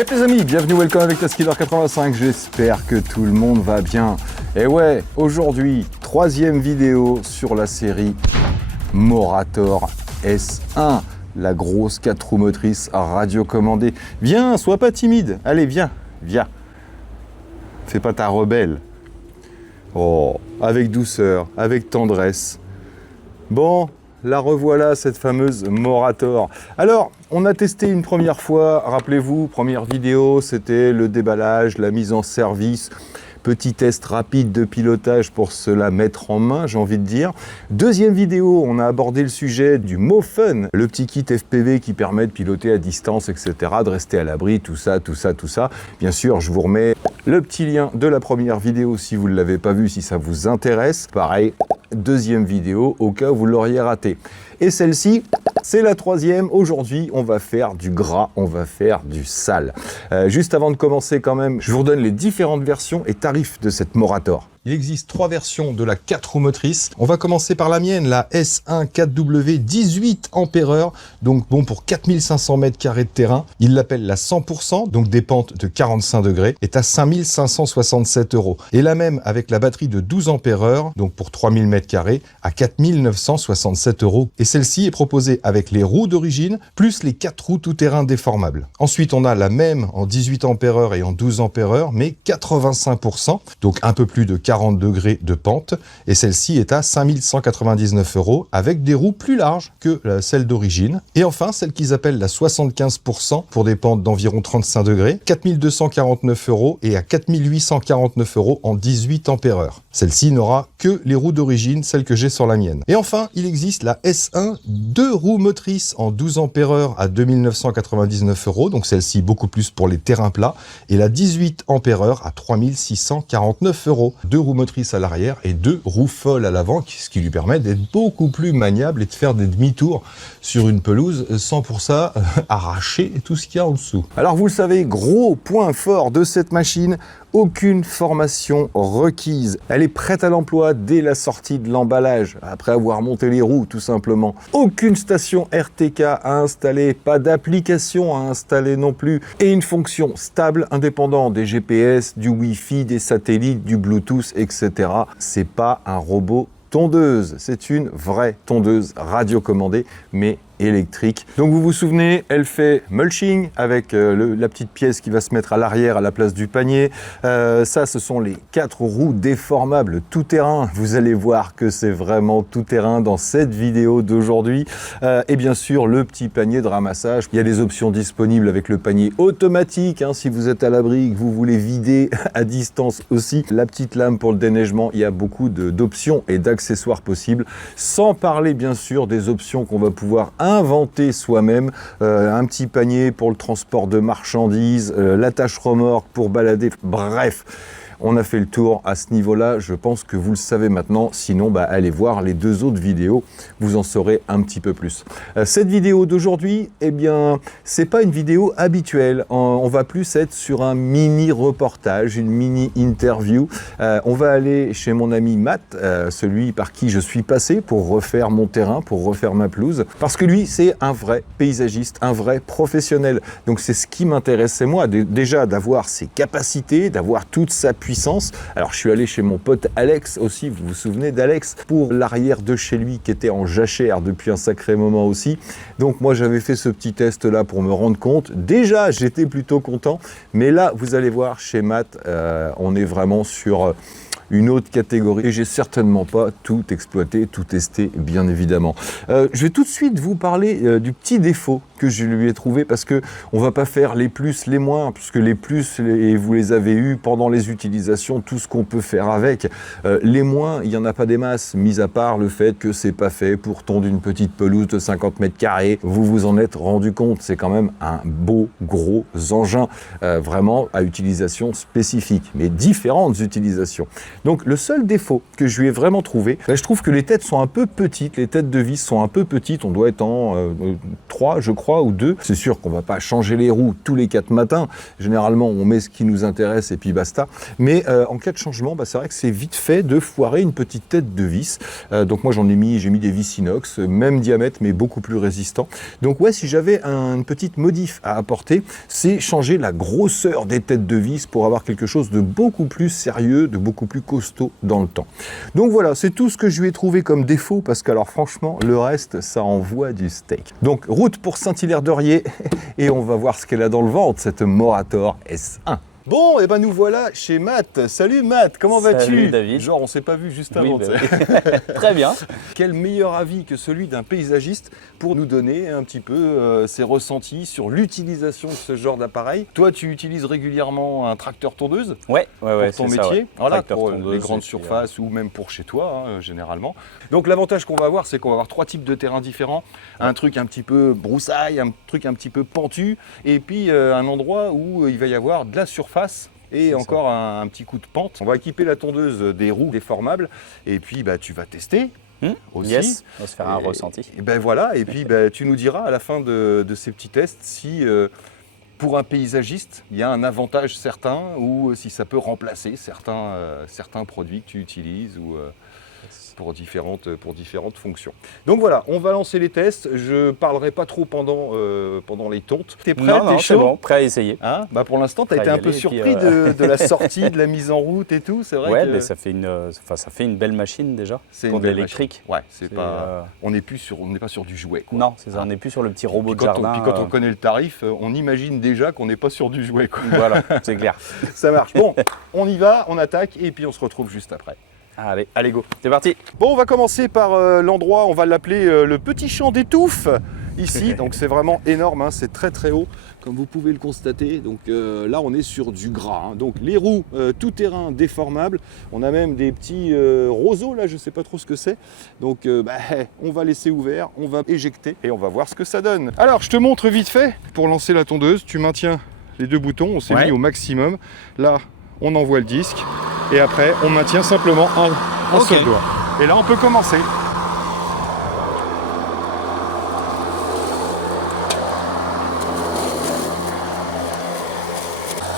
Yep les amis, bienvenue, welcome avec Taskiller 85, j'espère que tout le monde va bien. Et ouais, aujourd'hui, troisième vidéo sur la série Morator S1, la grosse 4 roues motrices radiocommandée. Viens, sois pas timide, allez viens, viens. Fais pas ta rebelle. Oh, avec douceur, avec tendresse. Bon, la revoilà, cette fameuse Morator. Alors, on a testé une première fois, rappelez-vous, première vidéo, c'était le déballage, la mise en service, petit test rapide de pilotage pour se la mettre en main, j'ai envie de dire. Deuxième vidéo, on a abordé le sujet du MoFun, le petit kit FPV qui permet de piloter à distance, etc., de rester à l'abri, tout ça. Bien sûr, je vous remets le petit lien de la première vidéo si vous ne l'avez pas vu, si ça vous intéresse. Pareil, deuxième vidéo au cas où vous l'auriez raté. Et celle-ci, c'est la troisième. Aujourd'hui, on va faire du gras, on va faire du sale. Juste avant de commencer quand même, je vous redonne les différentes versions et tarifs de cette Morator. Il existe 3 versions de la 4 roues motrices. On va commencer par la mienne, la S1 4W 18 ampères, donc bon pour 4500 m² de terrain. Il l'appelle la 100%, donc des pentes de 45 degrés, est à 5567 €. Et la même avec la batterie de 12 ampères, donc pour 3000 m², à 4967 €. Et celle-ci est proposée avec les roues d'origine, plus les 4 roues tout-terrain déformables. Ensuite, on a la même en 18 ampères et en 12 ampères, mais 85%, donc un peu plus de 40 degrés de pente, et celle-ci est à 5199 € avec des roues plus larges que celle d'origine. Et enfin, celle qu'ils appellent la 75% pour des pentes d'environ 35 degrés, 4249 € et à 4849 € en 18 ampères. Celle-ci n'aura que les roues d'origine, celles que j'ai sur la mienne. Et enfin, il existe la S1 2 roues motrices en 12 ampères à 2999 €, donc celle-ci beaucoup plus pour les terrains plats, et la 18 ampères à 3649 €. 2 roues motrices à l'arrière et 2 roues folles à l'avant, ce qui lui permet d'être beaucoup plus maniable et de faire des demi-tours sur une pelouse sans pour ça arracher tout ce qu'il y a en dessous. Alors vous le savez, gros point fort de cette machine, aucune formation requise. Elle est prête à l'emploi dès la sortie de l'emballage, après avoir monté les roues tout simplement. Aucune station RTK à installer, pas d'application à installer non plus, et une fonction stable, indépendante des GPS, du Wi-Fi, des satellites, du Bluetooth, etc. C'est pas un robot tondeuse, c'est une vraie tondeuse radiocommandée, mais électrique. Donc vous vous souvenez, elle fait mulching avec la petite pièce qui va se mettre à l'arrière à la place du panier. Ça, ce sont les 4 roues déformables tout-terrain. Vous allez voir que c'est vraiment tout-terrain dans cette vidéo d'aujourd'hui. Et bien sûr, le petit panier de ramassage. Il y a des options disponibles avec le panier automatique, hein, si vous êtes à l'abri et que vous voulez vider à distance aussi. La petite lame pour le déneigement, il y a beaucoup d'options et d'accessoires possibles. Sans parler bien sûr des options qu'on va pouvoir inventer soi-même, un petit panier pour le transport de marchandises, l'attache remorque pour balader, bref. On a fait le tour à ce niveau-là, je pense que vous le savez maintenant, sinon allez voir les 2 autres vidéos, vous en saurez un petit peu plus. Cette vidéo d'aujourd'hui, eh bien, c'est pas une vidéo habituelle, on va plus être sur un mini-reportage, une mini-interview. On va aller chez mon ami Matt, celui par qui je suis passé pour refaire mon terrain, pour refaire ma pelouse, parce que lui, c'est un vrai paysagiste, un vrai professionnel. Donc c'est ce qui m'intéressait moi, déjà d'avoir ses capacités, d'avoir toute sa puissance. Alors je suis allé chez mon pote Alex aussi, vous vous souvenez d'Alex, pour l'arrière de chez lui qui était en jachère depuis un sacré moment aussi. Donc moi j'avais fait ce petit test là pour me rendre compte. Déjà j'étais plutôt content, mais là vous allez voir chez Matt, on est vraiment sur une autre catégorie et j'ai certainement pas tout exploité, tout testé bien évidemment. Je vais tout de suite vous parler du petit défaut que je lui ai trouvé parce que on va pas faire les plus, les moins, puisque les plus, vous les avez eus pendant les utilisations, tout ce qu'on peut faire avec. Les moins, il y en a pas des masses, mis à part le fait que c'est pas fait pour tondre une petite pelouse de 50 m². Vous vous en êtes rendu compte, c'est quand même un beau gros engin, vraiment à utilisation spécifique, mais différentes utilisations. Donc le seul défaut que je lui ai vraiment trouvé, je trouve que les têtes sont un peu petites, les têtes de vis sont un peu petites, on doit être en 3 je crois crois, ou 2. C'est sûr qu'on va pas changer les roues tous les 4 matins. Généralement, on met ce qui nous intéresse et puis basta. Mais en cas de changement, c'est vrai que c'est vite fait de foirer une petite tête de vis. Donc moi, j'ai mis des vis inox, même diamètre, mais beaucoup plus résistant. Donc ouais, si j'avais une petite modif à apporter, c'est changer la grosseur des têtes de vis pour avoir quelque chose de beaucoup plus sérieux, de beaucoup plus costaud dans le temps. Donc voilà, c'est tout ce que je lui ai trouvé comme défaut, parce que alors franchement, le reste, ça envoie du steak. Donc route pour Saint-Hilaire-d'Orier, et on va voir ce qu'elle a dans le ventre, cette Morator S1. Bon, et ben nous voilà chez Matt. Salut Matt, comment vas-tu? Salut David. Genre on s'est pas vu juste avant. Oui, Très bien. Quel meilleur avis que celui d'un paysagiste pour nous donner un petit peu ses ressentis sur l'utilisation de ce genre d'appareil. Toi, tu utilises régulièrement un tracteur tondeuse pour ton métier, ça, ouais. Voilà, pour les grandes surfaces ou même pour chez toi, généralement. Donc l'avantage qu'on va avoir, c'est qu'on va avoir 3 types de terrains différents. Un truc un petit peu broussaille, un truc un petit peu pentu, et puis un endroit où il va y avoir de la surface et encore un petit coup de pente. On va équiper la tondeuse des roues déformables et puis tu vas tester aussi. Yes, on va se faire un ressenti. Et voilà, et puis tu nous diras à la fin de ces petits tests si pour un paysagiste, il y a un avantage certain ou si ça peut remplacer certains produits que tu utilises ou pour différentes fonctions. Donc voilà, on va lancer les tests. Je parlerai pas trop pendant les tontes. T'es prêt? Non, c'est bon, prêt à essayer. Hein, pour l'instant, tu as été un peu surpris de la sortie, de la mise en route et tout. C'est vrai. Ouais, mais ça fait une belle machine déjà. C'est pour de l'électrique. Ouais, on n'est pas sur du jouet, quoi. Non, c'est ça. On n'est plus sur le petit robot de jardin. Puis quand on connaît le tarif, on imagine déjà qu'on n'est pas sur du jouet, quoi. Voilà, c'est clair. Ça marche. Bon, on y va, on attaque et puis on se retrouve juste après. Allez, go, c'est parti. Bon, on va commencer par l'endroit, on va l'appeler le petit champ d'étouffe, ici. Donc c'est vraiment énorme, hein, c'est très très haut, comme vous pouvez le constater. Donc là, on est sur du gras. Hein. Donc les roues tout-terrain déformables. On a même des petits roseaux, là, je ne sais pas trop ce que c'est. Donc on va laisser ouvert, on va éjecter et on va voir ce que ça donne. Alors, je te montre vite fait, pour lancer la tondeuse, tu maintiens les 2 boutons, on s'est mis au maximum. Là, on envoie le disque. Et après, on maintient simplement un seul doigt. Et là, on peut commencer.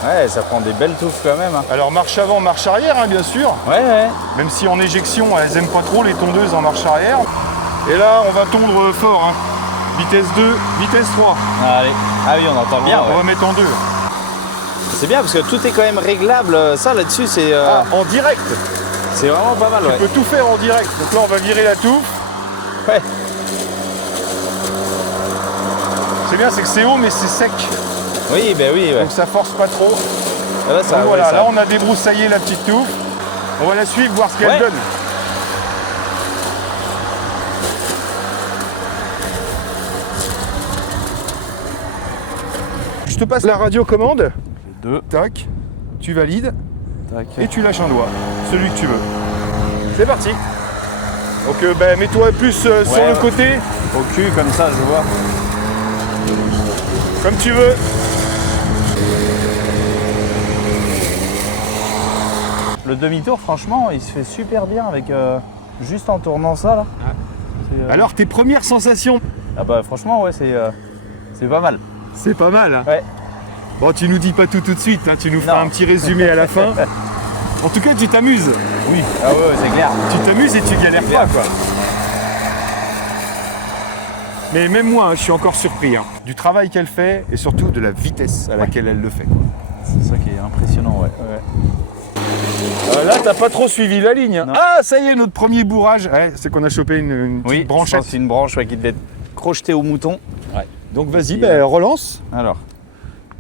Ouais, ça prend des belles touffes quand même. Hein. Alors, marche avant, marche arrière, hein, bien sûr. Ouais. Même si en éjection, elles n'aiment pas trop les tondeuses en marche arrière. Et là, on va tondre fort. Hein. Vitesse 2, vitesse 3. Allez. Ah oui, on entend bien. On va mettre en 2. C'est bien parce que tout est quand même réglable. Ça là-dessus, c'est. En direct. C'est vraiment pas mal. Tu peux tout faire en direct. Donc là, on va virer la touffe. Ouais. C'est bien, c'est que c'est haut, mais c'est sec. Oui, oui. Donc ça force pas trop. Là, donc voilà, là on a débroussaillé la petite touffe. On va la suivre, voir ce qu'elle donne. Je te passe la radiocommande. 2. Tac, tu valides. Tac. Et tu lâches un doigt, celui que tu veux. C'est parti. Donc mets-toi plus sur le côté. Au cul, comme ça, je vois. Comme tu veux. Le demi-tour, franchement, il se fait super bien avec juste en tournant ça là. Alors tes premières sensations? Ah franchement, ouais, c'est pas mal. C'est pas mal, hein. Ouais. Bon, tu nous dis pas tout de suite, hein, tu nous feras un petit résumé à la fin. En tout cas, tu t'amuses. Oui, c'est clair. Tu t'amuses et tu galères pas, quoi. Mais même moi, hein, je suis encore surpris du travail qu'elle fait et surtout de la vitesse à laquelle elle le fait. C'est ça qui est impressionnant, ouais. Là, t'as pas trop suivi la ligne. Hein. Ah, ça y est, notre premier bourrage. Ouais, c'est qu'on a chopé une petite branchette. C'est une branche qui devait être crochetée au mouton. Ouais. Donc vas-y, relance. Alors.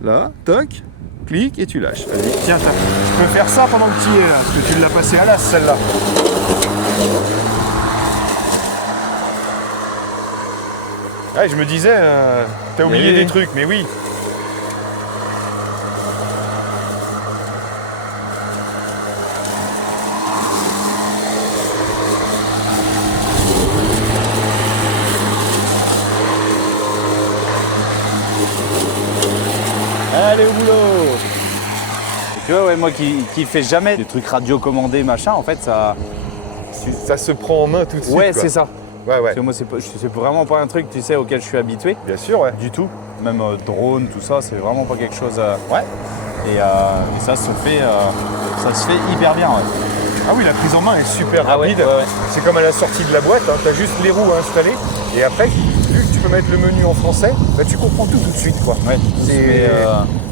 Là, toc, clique et tu lâches. Vas-y, tiens, tu peux faire ça pendant que tu y es, parce que tu l'as passé à l'as, celle-là. Ouais, je me disais, t'as oublié des trucs, mais oui. Allez au boulot. Et tu vois, moi qui fais jamais des trucs radio commandés, machin, en fait, ça se prend en main tout de suite. Ouais, c'est ça. Ouais, ouais. Parce que moi, c'est vraiment pas un truc, tu sais, auquel je suis habitué. Bien sûr, ouais. Du tout. Même drone, tout ça, c'est vraiment pas quelque chose. Ouais. Et ça se fait hyper bien. Ouais. Ah oui, la prise en main est super Ah ouais, rapide. ouais, ouais. C'est comme à la sortie de la boîte, hein. Tu as juste les roues à installer. Et après, vu que tu peux mettre le menu en français, bah, tu comprends tout de suite, quoi. Ouais.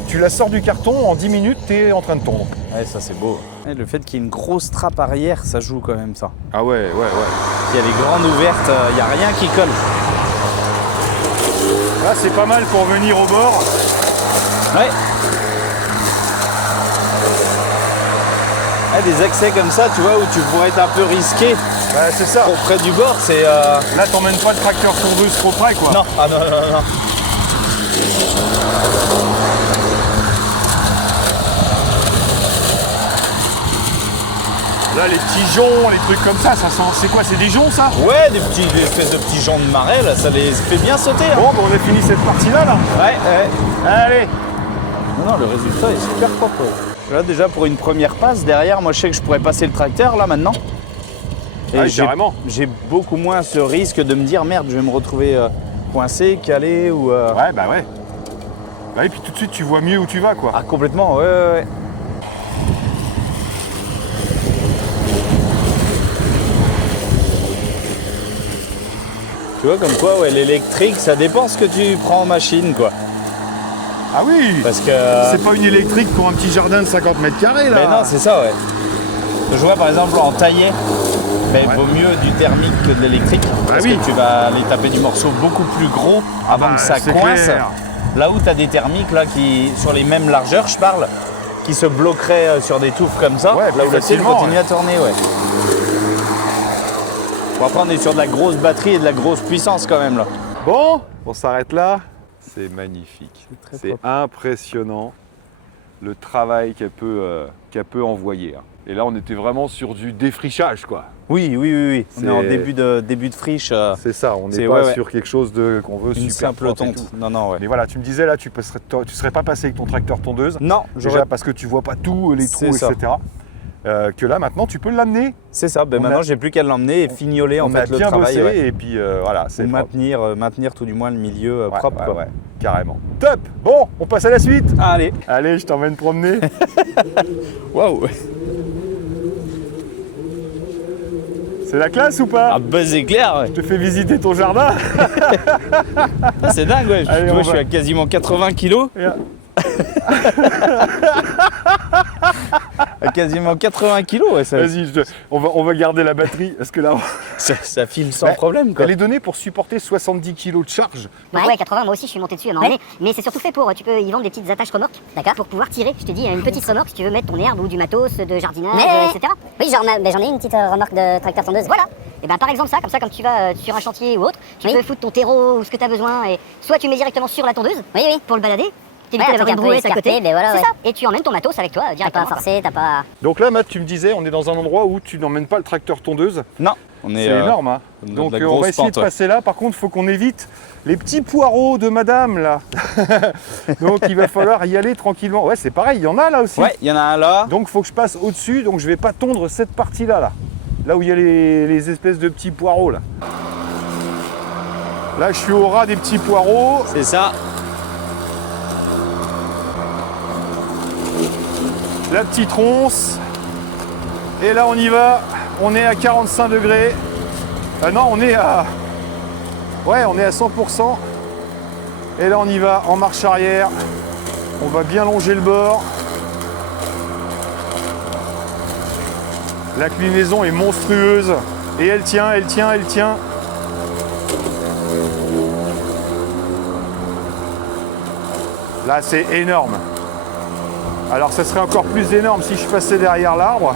Tu la sors du carton, en 10 minutes, tu es en train de tondre. Ouais, ça c'est beau. Et le fait qu'il y ait une grosse trappe arrière, ça joue quand même ça. Ah ouais, ouais, ouais. Il y a les grandes ouvertes, il n'y a rien qui colle. Là, c'est pas mal pour venir au bord. Ouais. Ah, des accès comme ça, tu vois, où tu pourrais être un peu risqué Bah, c'est ça. près du bord, c'est... Là, t'emmènes pas le tracteur tondeuse trop près, quoi. Non, ah non, non, non. Là, les petits joncs, les trucs comme ça sent... C'est quoi, c'est des joncs, ça? Ouais, des espèces de petits joncs de marais, là, ça les fait bien sauter. Hein. Bon, bah, on a fini cette partie-là, là. Ouais, ouais. Allez. Non, le résultat est super propre. Là, déjà, pour une première passe, derrière, moi, je sais que je pourrais passer le tracteur, là, maintenant. Et Ah oui, carrément. j'ai beaucoup moins ce risque de me dire, merde, je vais me retrouver coincé, calé ou... Ouais, bah ouais. Bah, et puis tout de suite, tu vois mieux où tu vas, quoi. Ah, complètement, ouais, ouais, ouais. Tu vois, comme quoi, ouais, l'électrique, ça dépend ce que tu prends en machine, quoi. Ah oui. Parce que... C'est pas une électrique pour un petit jardin de 50 mètres carrés, là. Mais non, c'est ça, ouais. Je vois, par exemple, en taillé, il vaut mieux du thermique que de l'électrique. Parce que tu vas aller taper du morceau beaucoup plus gros avant que ça coince. Clair. Là où tu as des thermiques, là, qui, sur les mêmes largeurs, je parle, qui se bloqueraient sur des touffes comme ça, Ouais, là où le ciel facilement, continue à tourner, ouais. Bon, après, on est sur de la grosse batterie et de la grosse puissance quand même, là. Bon, on s'arrête là. C'est magnifique. très C'est propre. impressionnant le travail qu'elle peut envoyer. Hein. Et là, on était vraiment sur du défrichage, quoi. Oui, oui, oui, oui. On est en C'est- début de friche. C'est ça, on C'est- n'est pas ouais, ouais. sur quelque chose qu'on veut Une super simple propre et tonte. tout. Non, non, ouais. Mais voilà, tu me disais là, tu serais pas passé avec ton tracteur tondeuse. Non, Déjà parce que tu vois pas tout, les C'est trous, ça. etc. Que là, maintenant, tu peux l'amener. c'est ça. Ben On maintenant, a- j'ai plus qu'à l'emmener et fignoler en On a fait le bien travail. bossé Ouais. et puis voilà, c'est Ou propre. maintenir tout du moins le milieu Ouais, propre. ouais, quoi. ouais, carrément. Top. Bon, on passe à la suite. Allez. Allez, je t'emmène promener. Waouh. C'est la classe ou pas? Ah, buzz éclair. Ouais. Je te fais visiter ton jardin. Ah, c'est dingue. Ouais. Allez, Tu on vois, je va. suis à quasiment 80 kilos. À quasiment 80 kilos. Ouais, ça, Vas-y, on va garder la batterie parce que là, ça file sans Ouais. problème. Quoi. elle est donnée pour supporter 70 kg de charge. Donc ouais, 80, moi aussi je suis monté dessus à un moment donné. Mais c'est surtout fait pour, tu peux y vendre des petites attaches remorques, d'accord, pour pouvoir tirer. Je te dis, une petite remorque si tu veux mettre ton herbe ou du matos de jardinage, etc. Oui, genre, j'en ai une petite remorque de tracteur tondeuse. Voilà. Et ben par exemple ça, comme ça quand tu vas sur un chantier ou autre, tu peux foutre ton terreau ou ce que tu as besoin et soit tu mets directement sur la tondeuse, oui, oui, pour le balader. T'évites d'avoir une brouette à côté, mais voilà, c'est ça. Et tu emmènes ton matos avec toi directement. T'as pas forcé, t'as pas. Donc là, Matt, tu me disais, on est dans un endroit où tu n'emmènes pas le tracteur tondeuse. Non, on est. C'est énorme, hein. de Donc la on grosse va essayer pente, de passer là. Par contre, il faut qu'on évite les petits poireaux de madame là. Donc il va falloir y aller tranquillement. Ouais, c'est pareil, il y en a là aussi. Ouais, il y en a un là. Donc il faut que je passe au-dessus, donc je vais pas tondre cette partie-là. Là où il y a les espèces de petits poireaux là. Là, je suis au ras des petits poireaux. C'est ça. La petite ronce. Et là, on y va. On est à 45 degrés. Non, on est à... Ouais, on est à 100%. Et là, on y va en marche arrière. On va bien longer le bord. L'inclinaison est monstrueuse. Et elle tient, elle tient, elle tient. Là, c'est énorme. Alors, ça serait encore plus énorme si je passais derrière l'arbre.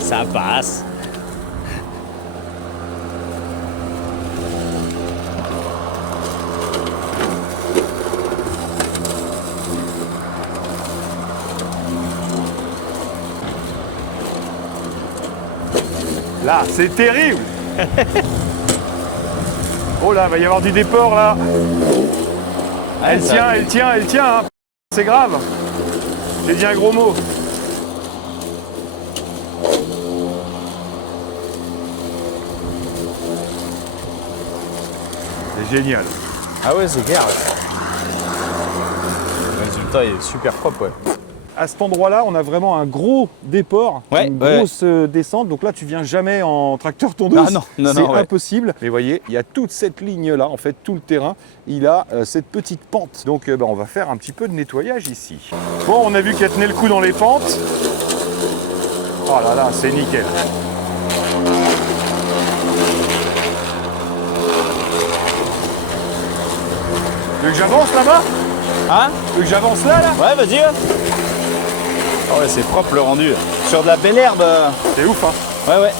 Ça passe. Là, c'est terrible. Oh là, va y avoir du déport là. Elle ça- tient, elle tient, elle tient. Hein. C'est grave. J'ai dit un gros mot. génial. Ah ouais, c'est clair. Le résultat est super propre, ouais. À cet endroit-là, on a vraiment un gros déport, Ouais, une ouais. grosse descente. Donc là, tu viens jamais en tracteur tondeuse. Ah non, non, c'est non, ouais. impossible. Mais voyez, il y a toute cette ligne-là, en fait, tout le terrain, il a cette petite pente. Donc on va faire un petit peu de nettoyage ici. Bon, on a vu qu'elle tenait le coup dans les pentes. Oh là là, c'est nickel. Tu veux que j'avance là-bas? Hein? Tu veux que j'avance là? Ouais, vas-y. Ah ouais, c'est propre le rendu. Sur de la belle herbe. C'est ouf, hein. Ouais, ouais.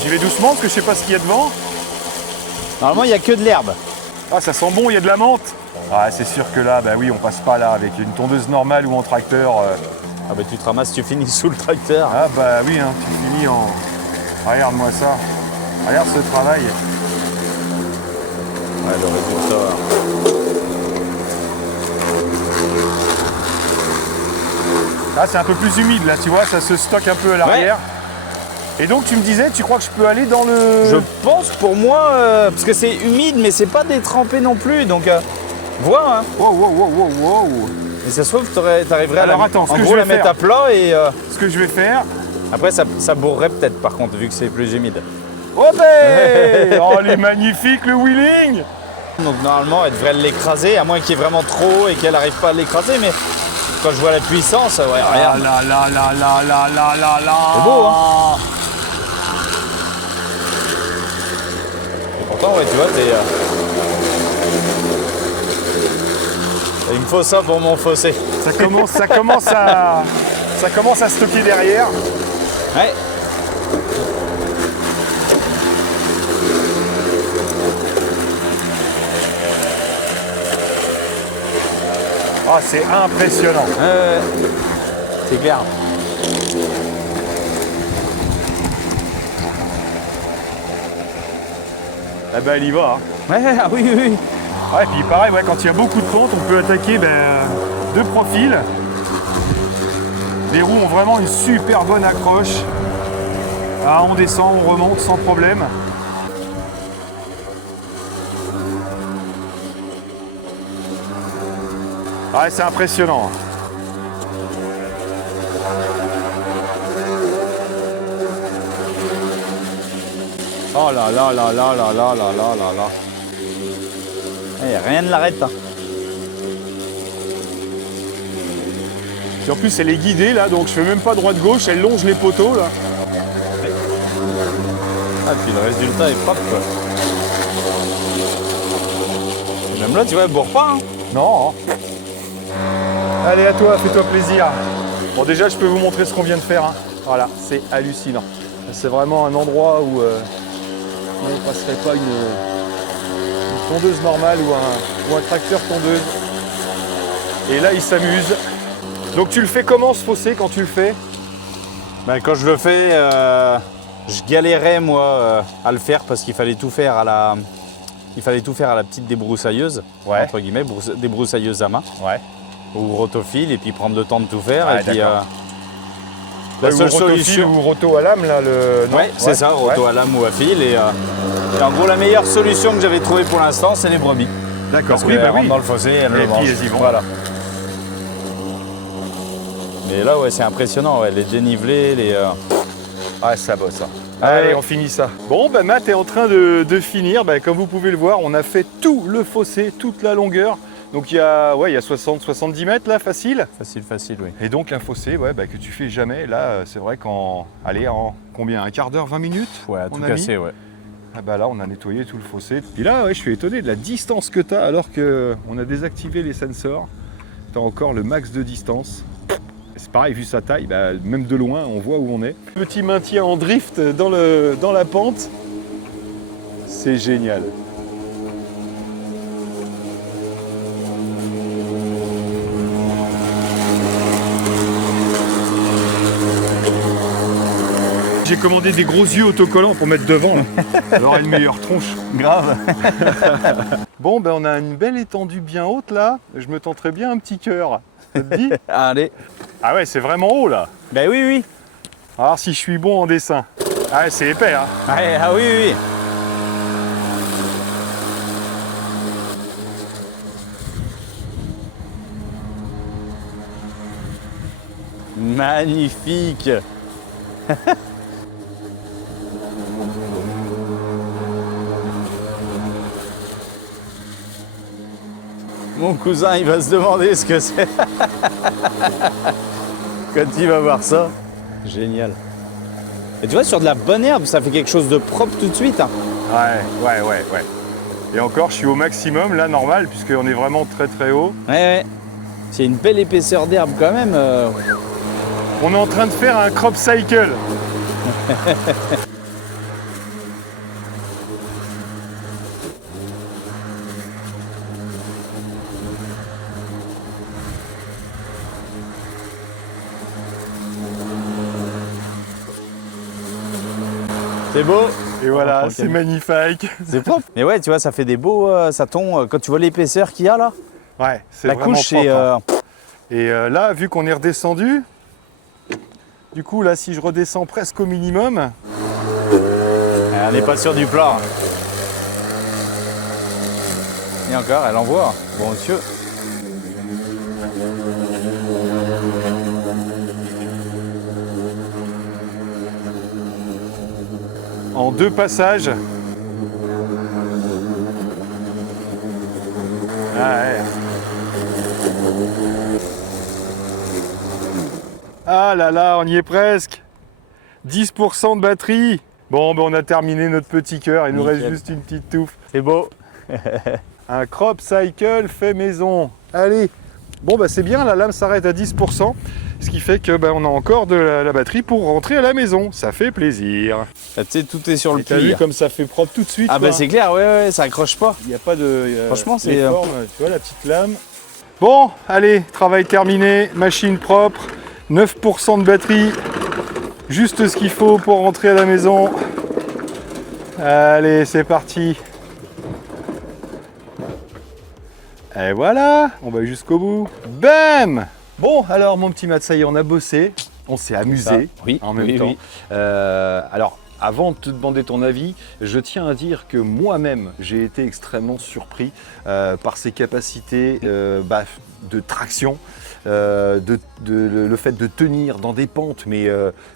J'y vais doucement parce que je sais pas ce qu'il y a devant. Normalement, il n'y a que de l'herbe. Ah, ça sent bon, il y a de la menthe. Ah, c'est sûr que là, bah oui, on passe pas là avec une tondeuse normale ou en tracteur. Ah bah tu te ramasses, tu finis sous le tracteur. Ah bah oui, hein, tu finis en... Regarde-moi ça. Regarde ce travail. Ouais, le résultat. Ah, c'est un peu plus humide là, tu vois, ça se stocke un peu à l'arrière. Et donc tu me disais, tu crois que je peux aller dans le... Je pense pour moi, parce que c'est humide, mais c'est pas détrempé non plus, donc vois. Hein. Wow, wow, wow, wow, wow. Et ça se trouve, t'arriverais à Alors, la, attends, ce en que gros, je vais la mettre faire. à plat et Ce que je vais faire... après ça bourrerait peut-être par contre, vu que c'est plus humide. Hop. Oh, il est magnifique le wheeling. Donc normalement, elle devrait l'écraser, à moins qu'il y ait vraiment trop et qu'elle n'arrive pas à l'écraser, mais quand je vois la puissance, ouais, Ah regarde. là là là là là là là là. C'est beau, hein. Et pourtant, ouais, tu vois, il me faut ça pour mon fossé. Ça commence à stocker derrière. Ouais. Ah, c'est impressionnant. C'est clair. Ah bah elle y va. Hein. Ouais, ah oui, oui, oui. Ouais, puis pareil, ouais, quand il y a beaucoup de pentes, on peut attaquer deux profils. Les roues ont vraiment une super bonne accroche. Ah, on descend, on remonte sans problème. Ouais, c'est impressionnant. Oh là là là là là là là là là là. Rien ne l'arrête. Hein. Et en plus, elle est guidée là, donc je fais même pas droite-gauche, elle longe les poteaux là. Ah, puis le résultat est propre. Quoi. Même là, tu vois, elle bourre pas. Hein. Non. Allez, à toi, fais-toi plaisir. Bon, déjà, je peux vous montrer ce qu'on vient de faire. Hein. Voilà, c'est hallucinant. C'est vraiment un endroit où on ne passerait pas une tondeuse normale ou un tracteur tondeuse. Et là, il s'amuse. Donc, tu le fais comment ce fossé quand tu le fais? Ben, quand je le fais, je galérais moi à le faire parce qu'il fallait tout faire à la, petite débroussailleuse, Ouais. entre guillemets, débroussailleuse à main Ouais. ou rotofile et puis prendre le temps de tout faire. Ouais, et puis d'accord. la Ou seule rotofile solution, ou roto à lame là, le. ouais, c'est ça, roto à lame ou à fil. Et en gros, la meilleure solution que j'avais trouvée pour l'instant, c'est les brebis. D'accord. Parce Oui, qu'elles bah rentrent oui. dans le fossé, elles Et le puis, mangent. elles y vont. Voilà. Mais là, ouais, c'est impressionnant, ouais, les dénivelés, les. Ah, ça bosse. Hein. Allez, on finit ça. Bon, bah, Matt est en train de finir. Bah, comme vous pouvez le voir, on a fait tout le fossé, toute la longueur. Donc il y a 60-70 mètres là, facile. Facile, oui. Et donc un fossé que tu fais jamais. Là, c'est vrai en combien? Un quart d'heure, 20 minutes? Ouais, à on tout a casser, ouais. Ah bah là, on a nettoyé tout le fossé. Et là, ouais, je suis étonné de la distance que tu as alors qu'on a désactivé les sensors. Tu as encore le max de distance. C'est pareil, vu sa taille, même de loin, on voit où on est. Petit maintien en drift dans la pente. C'est génial. J'ai commandé des gros yeux autocollants pour mettre devant. Elle aura une meilleure tronche. Grave. Bon, on a une belle étendue bien haute là. Je me tenterais bien un petit cœur. Ça te dit? Allez. Ah ouais, c'est vraiment haut là. Ben oui, oui. Alors si je suis bon en dessin. Ah ouais, c'est épais hein. Ah oui, oui. Magnifique. Mon cousin, il va se demander ce que c'est quand il va voir ça. Génial. Et tu vois, sur de la bonne herbe, ça fait quelque chose de propre tout de suite. Hein. Ouais. Et encore, je suis au maximum, là, normal, puisqu'on est vraiment très haut. Ouais. C'est une belle épaisseur d'herbe quand même. On est en train de faire un crop cycle. C'est beau. Et voilà, c'est magnifique. C'est propre. Mais ouais, tu vois, ça fait des beaux satons. Quand tu vois l'épaisseur qu'il y a là, Ouais, c'est la vraiment couche, propre. c'est... Et là, vu qu'on est redescendu, du coup, là, si je redescends presque au minimum, On n'est pas sûr du plat. Et encore, elle envoie. Bon monsieur. en 2 passages. Ah ouais. Ah là là, on y est presque. 10% de batterie. Bon, ben on a terminé notre petit cœur, il nous reste juste une petite touffe. C'est beau. Un crop cycle fait maison. Allez. Bon, bah c'est bien, la lame s'arrête à 10%, ce qui fait que on a encore de la batterie pour rentrer à la maison. Ça fait plaisir. Tu sais, tout est sur le Et t'as vu pli. comme ça fait propre tout de suite. Ah quoi. bah c'est clair, ouais, ça accroche pas. Il n'y a pas de... Franchement, c'est... les formes, tu vois la petite lame. Bon, allez, travail terminé, machine propre, 9% de batterie, juste ce qu'il faut pour rentrer à la maison. Allez, c'est parti. Et voilà, on va jusqu'au bout. Bam! Bon, alors mon petit Matt, ça y est, on a bossé, on s'est amusé Oui, en même oui, temps. oui. Alors, avant de te demander ton avis, je tiens à dire que moi-même, j'ai été extrêmement surpris par ses capacités de traction, le fait de tenir dans des pentes, mais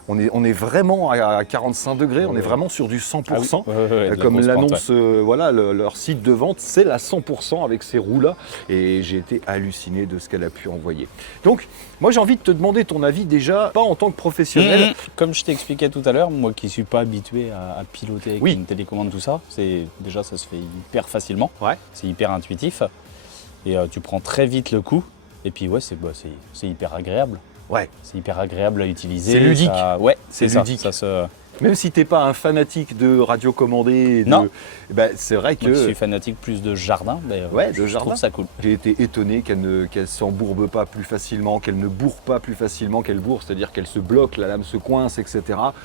on est vraiment à 45 degrés, on est vraiment sur du 100%. Comme l'annonce, voilà, leur site de vente, c'est la 100% avec ces roues-là, et j'ai été halluciné de ce qu'elle a pu envoyer. Donc, moi j'ai envie de te demander ton avis déjà, pas en tant que professionnel. Comme je t'expliquais tout à l'heure, moi qui ne suis pas habitué à piloter avec une télécommande, tout ça, déjà ça se fait hyper facilement, c'est hyper intuitif, et tu prends très vite le coup. Et puis ouais, c'est hyper agréable. Ouais. C'est hyper agréable à utiliser. C'est ludique. Ouais, c'est ludique. Même si t'es pas un fanatique de radio commandée, c'est vrai que... Moi, je suis fanatique plus de jardin, je trouve ça cool. J'ai été étonné qu'elle s'embourbe pas plus facilement, qu'elle ne bourre pas plus facilement qu'elle bourre, c'est-à-dire qu'elle se bloque, la lame se coince, etc.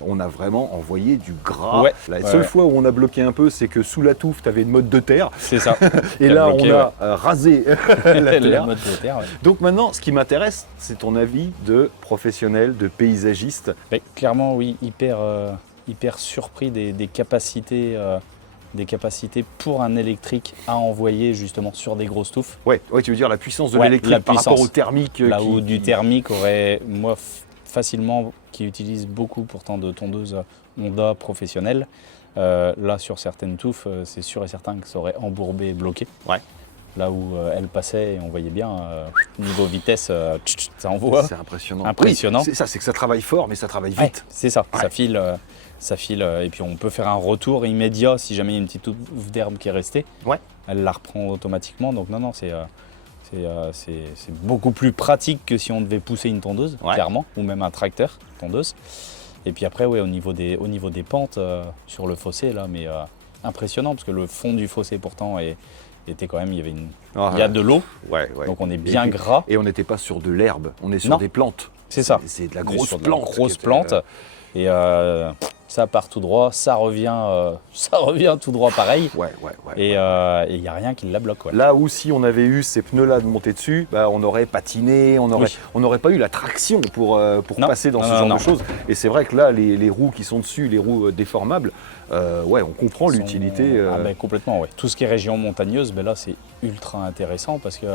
On a vraiment envoyé du gras. La seule fois où on a bloqué un peu, c'est que sous la touffe, tu avais une mode de terre. C'est ça. Et là, on a rasé la mode de terre. Donc maintenant, ce qui m'intéresse, c'est ton avis de professionnel, de paysagiste. Clairement, oui, hyper surpris des capacités pour un électrique à envoyer justement sur des grosses touffes. Ouais, tu veux dire la puissance de l'électrique par rapport au thermique. Là où du thermique aurait, moi, facilement, qui utilise beaucoup pourtant de tondeuses Honda professionnelles, là sur certaines touffes, c'est sûr et certain que ça aurait embourbé et bloqué. Ouais. Là où elle passait, et on voyait bien, niveau vitesse, ça envoie. C'est impressionnant. Impressionnant. Oui, c'est ça, c'est que ça travaille fort, mais ça travaille vite. Ouais, c'est ça, ça file, et puis on peut faire un retour immédiat si jamais il y a une petite touffe d'herbe qui est restée. Ouais. Elle la reprend automatiquement, donc non, c'est beaucoup plus pratique que si on devait pousser une tondeuse, clairement, ou même un tracteur tondeuse. Et puis après, au niveau des pentes sur le fossé, là, mais impressionnant, parce que le fond du fossé pourtant était quand même, il y a de l'eau, donc on est bien gras. Et on n'était pas sur de l'herbe, on est sur des plantes. C'est ça. C'est de la grosse plante. Grosse plante. Et ça part tout droit, ça revient tout droit pareil. Et il n'y a rien qui la bloque. Là où si on avait eu ces pneus-là de monter dessus, on aurait patiné, on n'aurait pas eu la traction pour passer dans ce genre de choses. Et c'est vrai que là, les roues qui sont dessus, les roues déformables, on comprend l'utilité. Complètement, Tout ce qui est région montagneuse, là c'est ultra intéressant parce que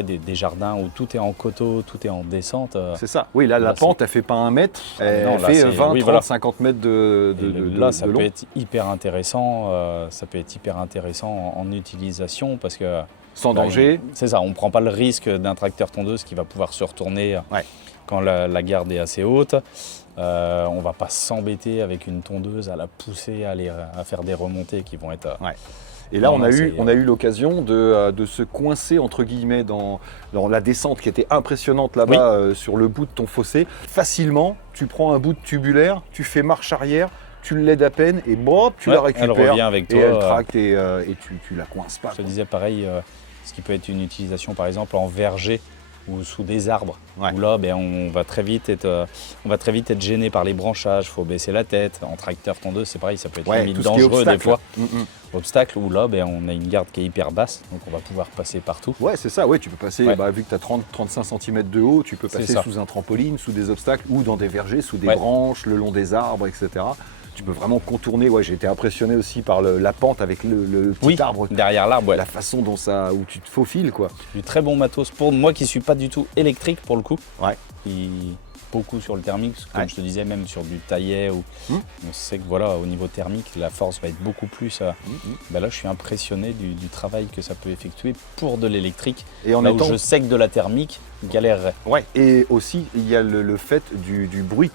des jardins où tout est en coteau, tout est en descente. C'est ça. Oui, là, la pente, elle fait pas 1 mètre, elle non, là, fait c'est- 20, oui, 30, voilà. 50 mètres de Là, ça long. peut être hyper intéressant. Ça peut être hyper intéressant en utilisation parce que Sans danger. c'est ça. On ne prend pas le risque d'un tracteur tondeuse qui va pouvoir se retourner Ouais. quand la garde est assez haute. On va pas s'embêter avec une tondeuse à la pousser, à faire des remontées qui vont être. Ouais. Et là, Non, on a non, eu l'occasion de se coincer, entre guillemets, dans la descente qui était impressionnante là-bas sur le bout de ton fossé. Facilement, tu prends un bout de tubulaire, tu fais marche arrière, tu l'aides à peine et bon, tu Ouais, la récupères. elle revient avec et toi, elle tracte et tu la coinces pas. Je te quoi. disais pareil, ce qui peut être une utilisation par exemple en verger ou sous des arbres, Ouais. où là on va très vite être gêné par les branchages, il faut baisser la tête. En tracteur tondeuse, c'est pareil, ça peut être Ouais, limite tout ce qui est dangereux des obstacle. fois. Mm. Obstacle, où là on a une garde qui est hyper basse, donc on va pouvoir passer partout. Ouais, c'est ça, ouais, tu peux passer, Ouais. vu que tu as 30-35 cm de haut, tu peux C'est passer ça. sous un trampoline, sous des obstacles ou dans des vergers, sous des Ouais. branches, le long des arbres, etc. Tu peux vraiment contourner. Ouais, j'ai été impressionné aussi par la pente avec le petit Oui, arbre. derrière l'arbre, ouais. La façon où tu te faufiles, quoi. Du très bon matos pour moi qui suis pas du tout électrique pour le coup. Ouais. Beaucoup sur le thermique, comme Ouais. je te disais, même sur du taillet. On sait que voilà, au niveau thermique, la force va être beaucoup plus. Là, je suis impressionné du travail que ça peut effectuer pour de l'électrique. Et en Là étant où je sais que de la thermique galérerait. Ouais, et aussi il y a le fait du bruit.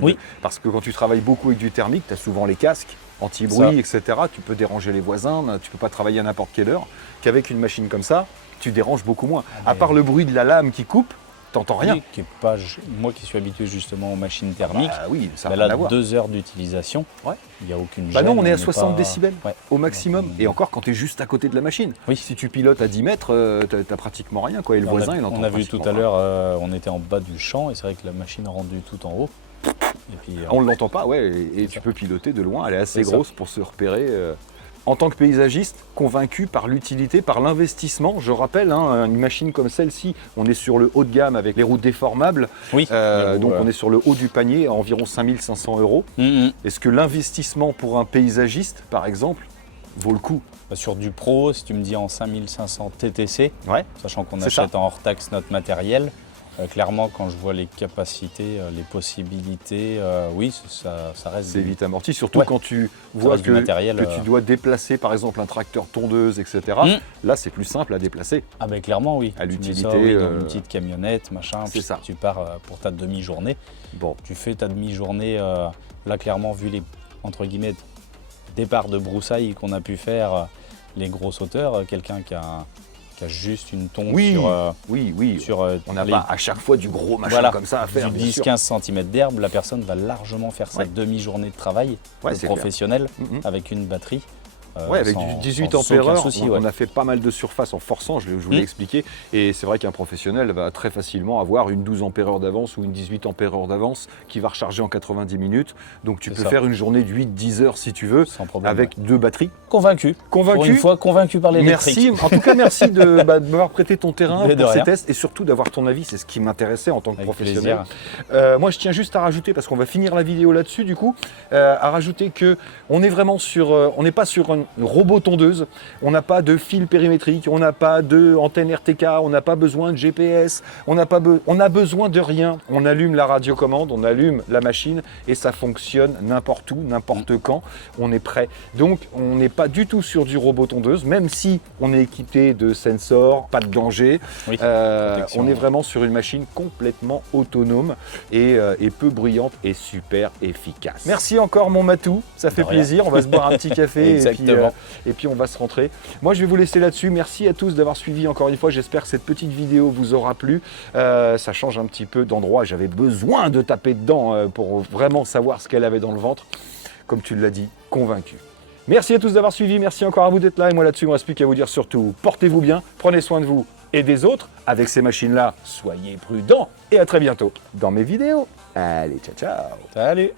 Oui. Parce que quand tu travailles beaucoup avec du thermique, tu as souvent les casques, anti-bruit, etc. Tu peux déranger les voisins, tu peux pas travailler à n'importe quelle heure. Qu'avec une machine comme ça, tu déranges beaucoup moins. À part le bruit de la lame qui coupe, t'entends rien. Oui, qui est pas, moi qui suis habitué justement aux machines thermiques, Bah oui, ça bah n'a rien là, à voir. 2 heures d'utilisation, Ouais. il n'y a aucune Bah gêne. non, on est à n'est 60 pas- décibels Ouais. au maximum. Donc, Et encore quand tu es juste à côté de la machine. Oui. Si tu pilotes à 10 mètres, t'as pratiquement rien, quoi. Et le voisin, il entend on a vu tout pratiquement à rien. l'heure, on était en bas du champ et c'est vrai que la machine rendue tout en haut. Et puis, On ne l'entend pas, ouais, et tu peux piloter de loin, elle est assez C'est ça. grosse pour se repérer. En tant que paysagiste, convaincu par l'utilité, par l'investissement, je rappelle, une machine comme celle-ci, on est sur le haut de gamme avec les roues déformables, oui. donc on est sur le haut du panier à environ 5 500 €. Est-ce que l'investissement pour un paysagiste, par exemple, vaut le coup? Sur du pro, si tu me dis en 5500 TTC, Ouais. sachant qu'on C'est achète ça. en hors taxe notre matériel, clairement quand je vois les capacités, les possibilités, oui, ça reste C'est du- vite amorti, surtout Ouais. quand tu vois reste du matériel, que tu dois déplacer par exemple un tracteur tondeuse, etc. Là, c'est plus simple à déplacer. Ah ben clairement oui. À Tu mets l'utilité, ça, oui, dans une petite camionnette, machin, c'est puis ça. tu pars pour ta demi-journée. Bon, Tu fais ta demi-journée, là clairement vu les entre guillemets départs de broussailles qu'on a pu faire, les gros sauteurs, quelqu'un qui a juste une tonte oui, sur, oui. sur On n'a les- pas à chaque fois du gros machin voilà, comme ça à faire. du bien sûr. 10-15 cm d'herbe, la personne va largement faire sa Ouais. demi-journée de travail Ouais, de c'est professionnel Mhm. avec une batterie. Ouais, avec sans- du 18 sans aucun ampères-heure, souci, on a fait pas mal de surface en forçant, je vous l'ai expliqué. Et c'est vrai qu'un professionnel va très facilement avoir une 12 ampères-heure d'avance ou une 18 ampères-heure d'avance qui va recharger en 90 minutes. Donc tu C'est peux ça. faire une journée de 8-10 heures si tu veux, Sans problème, avec 2 batteries. Convaincu. Pour Convaincu. une fois, convaincu par l'électrique. Merci, en tout cas merci de m'avoir prêté ton terrain Mais de pour ces rien. tests et surtout d'avoir ton avis, c'est ce qui m'intéressait en tant que Avec professionnel. plaisir. Moi je tiens juste à rajouter, parce qu'on va finir la vidéo là-dessus du coup, à rajouter que on est vraiment sur, on n'est pas sur un robot tondeuse, on n'a pas de fil périmétrique, on n'a pas de antenne RTK, on n'a pas besoin de GPS, on a besoin de rien. On allume la radiocommande, on allume la machine et ça fonctionne n'importe où, n'importe quand, on est prêt. Donc on n'est pas du tout sur du robot tondeuse, même si on est équipé de sensors, pas de danger. Oui, On est vraiment sur une machine complètement autonome et peu bruyante et super efficace. Merci encore mon Matou, ça fait De rien. plaisir. On va se boire un petit café Exactement. et puis on va se rentrer. Moi je vais vous laisser là-dessus. Merci à tous d'avoir suivi encore une fois. J'espère que cette petite vidéo vous aura plu. Ça change un petit peu d'endroit. J'avais besoin de taper dedans pour vraiment savoir ce qu'elle avait dans le ventre. Comme tu l'as dit, convaincu. Merci à tous d'avoir suivi. Merci encore à vous d'être là. Et moi là-dessus, il ne me reste plus qu'à vous dire surtout, portez-vous bien, prenez soin de vous et des autres. Avec ces machines-là, soyez prudents. Et à très bientôt dans mes vidéos. Allez, ciao, ciao. Salut.